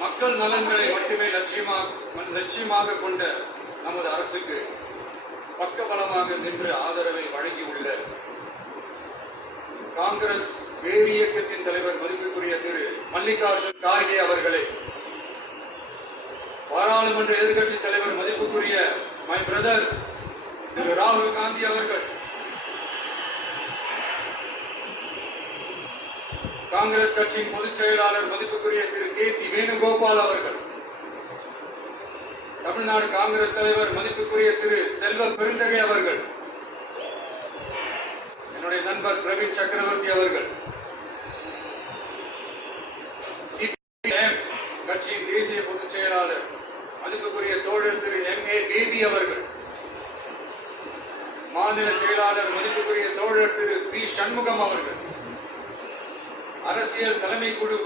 மக்கள் நலன்களை மட்டுமே லட்சியமாக கொண்ட நமது அரசுக்கு பக்கபலமாக நின்று ஆதரவை வழங்கியுள்ள காங்கிரஸ் வேறு இயக்கத்தின் தலைவர் மதிப்புக்குரிய திரு மல்லிகார்ஜுன் கார்கே அவர்களை, பாராளுமன்ற எதிர்க்கட்சி தலைவர் மதிப்புக்குரிய மை பிரதர் திரு ராகுல் காந்தி அவர்கள், காங்கிரஸ் கட்சியின் பொதுச் செயலாளர் மதிப்புக்குரிய திரு கே.சி. வேணுகோபால் அவர்கள், தமிழ்நாடு காங்கிரஸ் தலைவர் மதிப்புக்குரிய திரு செல்வ பெருந்தகை அவர்கள், என்னுடைய நண்பர் பிரவீன் சக்கரவர்த்தி அவர்கள், சிபிஎம் கட்சியின் தேசிய பொதுச் செயலாளர் மதிப்புக்குரிய தோழர் திரு M.A. பேபி அவர்கள், மாநில செயலாளர் மதிப்புக்குரிய தோழர் திரு பி. சண்முகம் அவர்கள், அரசியல் தலைமை குழு